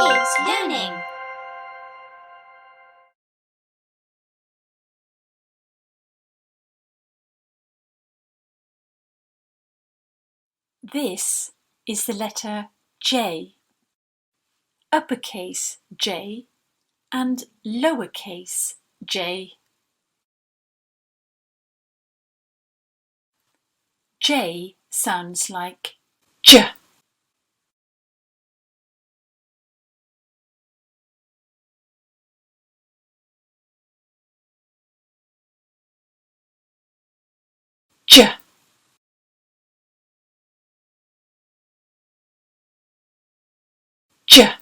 Kids learning. This is the letter J, uppercase J and lowercase j. J sounds like J. J. J.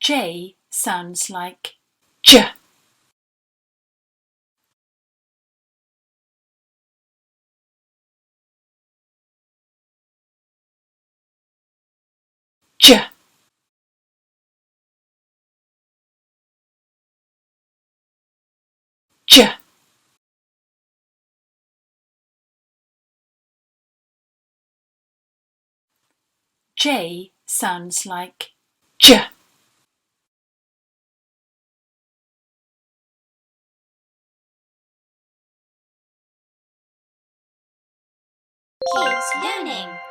J sounds like J. J. J. J sounds like J. Kids learning.